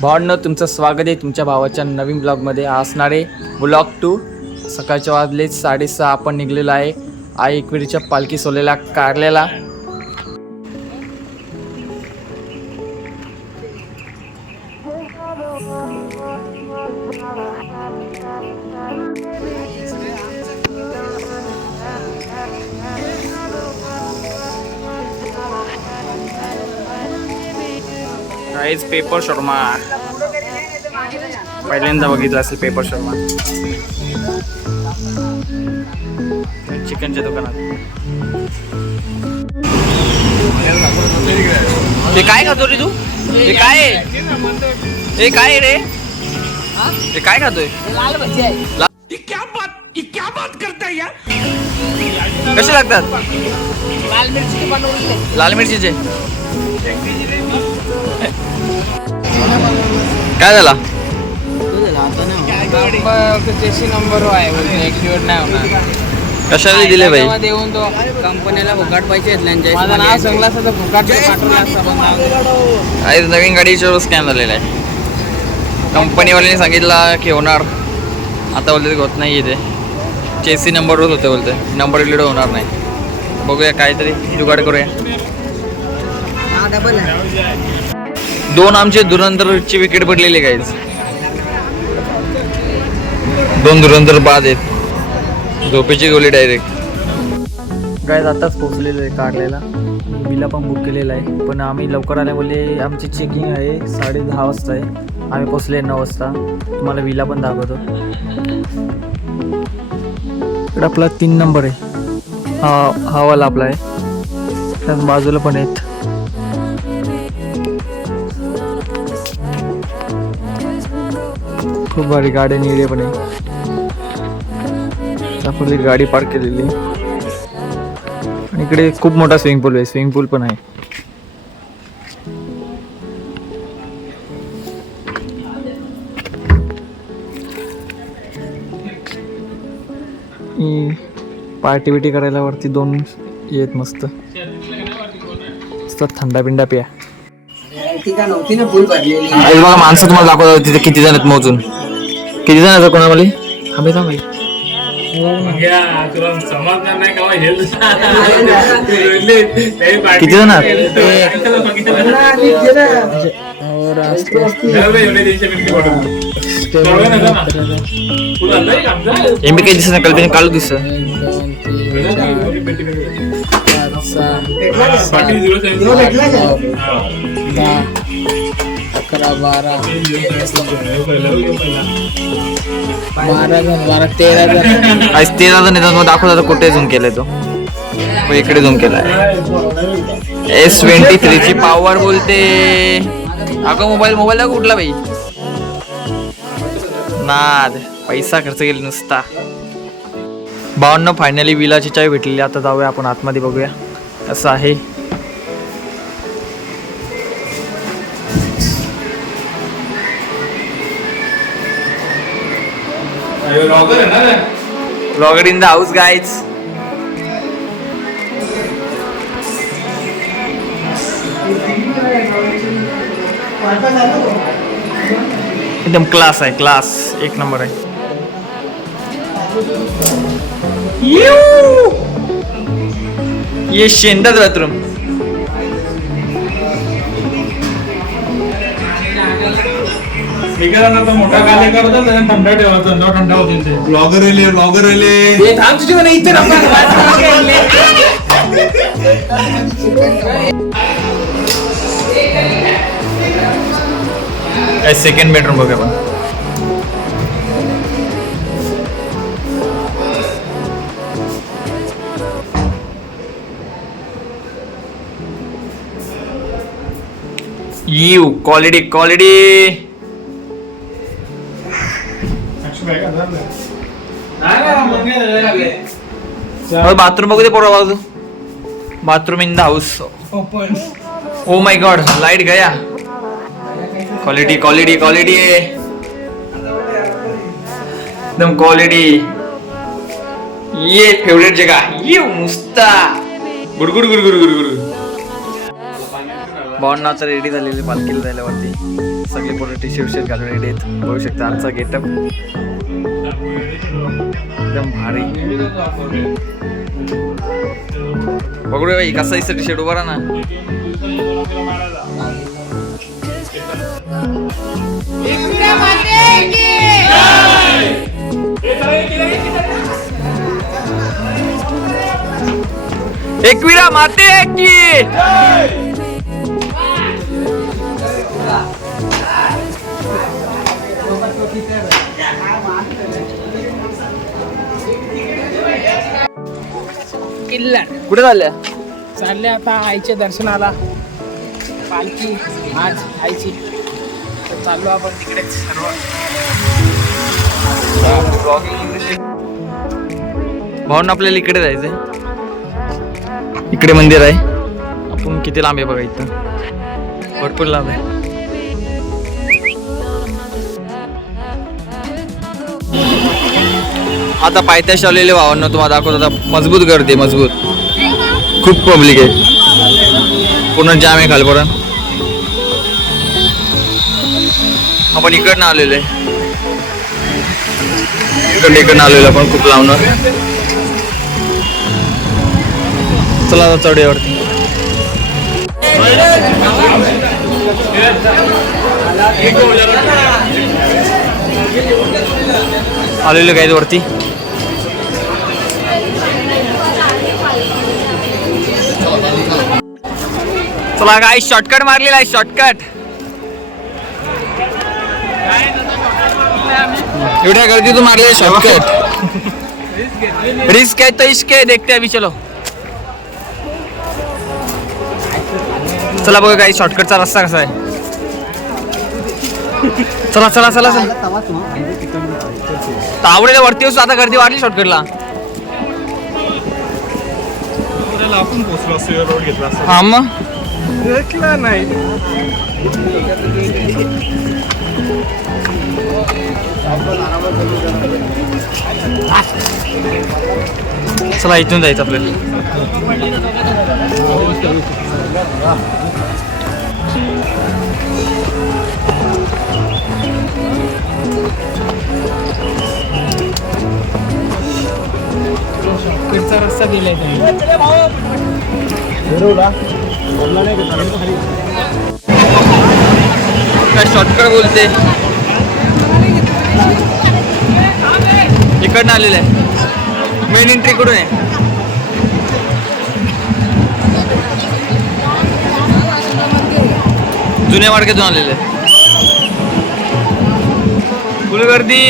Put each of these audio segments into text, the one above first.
भावांनो तुमचं स्वागत आहे तुमच्या भावाच्या नवीन ब्लॉगमध्ये. असणारे ब्लॉग टू सकाळच्या वाजले साडेसहा आपण निघलेलो आहे. आई एकविरीच्या पालखी सोलेला कारल्याला. काहीच पेपर शर्मा. पहिल्यांदा बघितलं असेल पेपर शर्मा. चिकनच्या दुकानात. हे काय खातो रे तू? हे काय? आहे? हे काय रे? हे काय खातोय? लाल भजी आहे कसे लागतात? लाल मिरची. लाल मिरचीचे. काय झाला? त्याची नंबर आहे बोलते नाही होणार कशाला दिले भाई त्यामध्ये येऊन तो कंपनीला फुकाट पैसे आहेत माझं नाव सांगला असतं तर फुकाट पाठवला असता पण नाव आज नवीन गाडीच्यावर स्कॅम झालेला आहे. कंपनीवाल्याने सांगितलं की होणार. आता बोलते होत नाही इथे. चेसी नंबरवर होते बोलते. नंबर रिलेट होणार नाही. बघूया काहीतरी जुगाड करूया. डबल आहे. दोन आमचे धुरंधरची विकेट पडलेली काहीच दोन धुरंधर बाद आहेत. झोपेची गोली डायरेक्ट काय आताच पोहोचलेलो आहे कारलेला बिला पण बुक केलेलं आहे. पण आम्ही लवकर आल्यामुळे आमची चेकिंग आहे. साडे दहा वाजता आहे. आम्ही पोचले नऊ वाजता. तुम्हाला विला पण दाखवतो. इकडे आपला तीन नंबर आहे. हा हा वाला आपला आहे. त्याच बाजूला पण आहेत. खूप भारी गाड्या निळे पण आहे आपली गाडी पार्क केलेली. आहे. आणि इकडे खूप मोठा स्विमिंग पूल आहे. स्विमिंग पूल पण आहे. पार्टी बिटी करायला वरती दोन येत मस्त. मस्त थंडा पिंडा प्या. बघा माणसं तुम्हाला दाखवतात तिथे किती जण आहेत मोजून. किती जण आहेत कोणामध्ये आम्ही थांबले किती जण आहात एम काही दिसत. नाही कल्पने काळू दिसत अकरा बारा. बारा जण बारा तेरा जण. आज तेरा जण येतात मग दाखवतात कुठे झूम केलाय तो. मग इकडे झूम केलाय. एस ट्वेंटी थ्री ची पॉवर बोलते. अगं मोबाईल मोबाईल कुठला बाई? नाद पैसा खर्च केला नुसता. बावन्न फायनली विलाची चाय भेटलेली आता जाऊया आपण आतमध्ये बघूया. असं आहे. Vlogger in the house guys. एकदम क्लास आहे क्लास एक नंबर आहे. ये शेंडाच बाथरूम मोठा गाले करतो त्याने थंड ठेवायचं थंड थंड होतील ते. ब्लॉगर आले ब्लॉगर आले. सेकंड बेडरूम बघा आपण. यू क्वालिटी क्वालिटी बाथरूम बघू दे पोरा बाजू bathroom in the house oh my god light Gaya quality quality quality एकदम क्वालिटी ये फेवरेट जगह ये मुस्ता गुडगुड गुडगुड गुडगुड भावांना आता रेडी झालेले पालखीला झाल्यावरती सगळे पूर्ण टी शर्ट शर्ट घालून रेडी आहेत. बघू शकता आमचा गेटअप एकदम भारी. बघूया भाई कसा दिसतं टी शर्ट उभा राहा ना एकविरा माते की! किल्ला कुठे चालल्या चालले आता आईच्या दर्शनाला. पालखी आज आईची. तर चाललो आपण तिकडेच सर्व. भाऊन आपल्याला इकडे जायचंय. इकडे मंदिर आहे. आपण किती लांब आहे बघा इथं. भरपूर लांब आहे. आता पायथ्याशी आलेले भावांना तुम्हाला दाखवत आता. मजबूत गर्दी मजबूत. खूप पब्लिक आहे. पूर्ण जाम आहे खालपर्यंत. आपण इकडनं आलेलो आहे. इकडनं इकडनं आलेलो आपण खूप लावणार चला आता चढूयावरती. आलेलो काय वरती. चला काय शॉर्टकट मारलेला आहे शॉर्टकट एवढ्या गर्दीतून मारले शॉर्टकट रिस्क है तो इश्क है देखते अभी चलो. चला बघा काही शॉर्टकटचा रस्ता कसा आहे. चला चला चला चला. आवडेल वरती येऊस आता गर्दी वाढली शॉर्टकटला आपण पोहोचलो असतो रोड घेतला असतो. हा मग? घेतला नाही. चला इथून जायचं आपल्याला. रस्ता दिलाय काय शॉर्टकट बोलते? इकडनं आलेलं आहे. मेन एंट्री कडून आहे? जुन्या वाडक्यातून आलेलं आहे. फुल गर्दी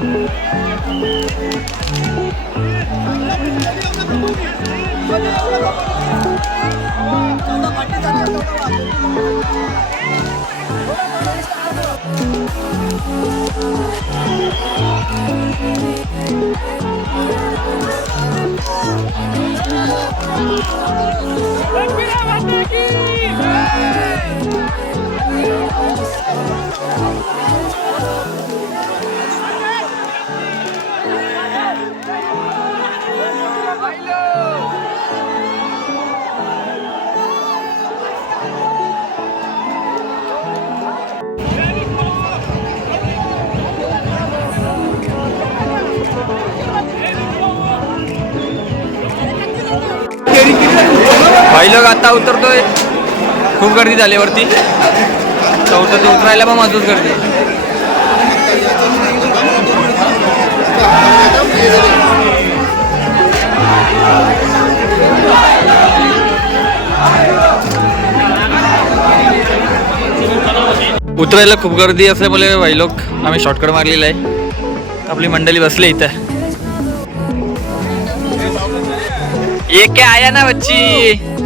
Let's go, let's go, let's go. भाई लोक आता उतरतोय. खूप गर्दी झाली वरती. तर उतरायला पण मजबूत गर्दी. उतरायला खूप गर्दी असल्यामुळे भाई लोक. आम्ही शॉर्टकट मारलेला आहे. आपली मंडळी बसली इथं. ये क्या आया ना बच्ची?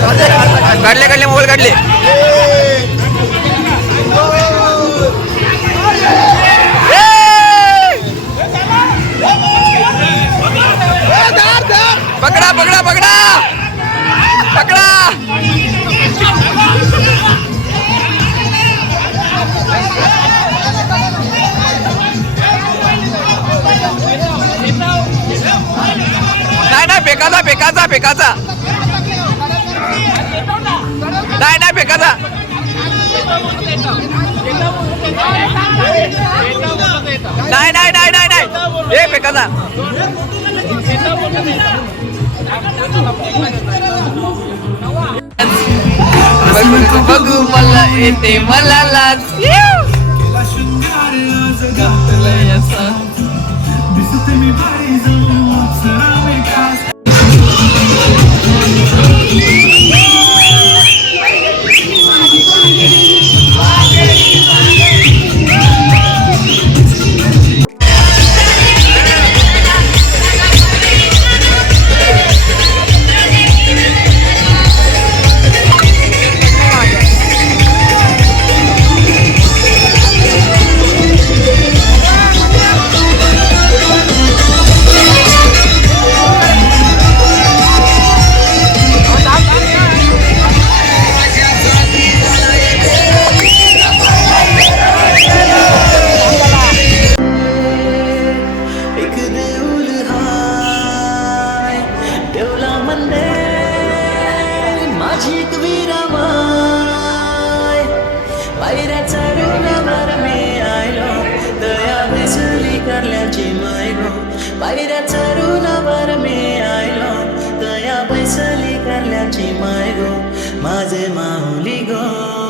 काढले काढले मोबाईल काढले. पकडा पकडा पकडा. पकडा. नाही नाही फेकाचा फेकाचा फेकाचा. नाही नाही नाही नाही नाही. नाही फेकाचा बघू मला येते मला लाज. কাছি মায় গো মাঝে মাউলি গো।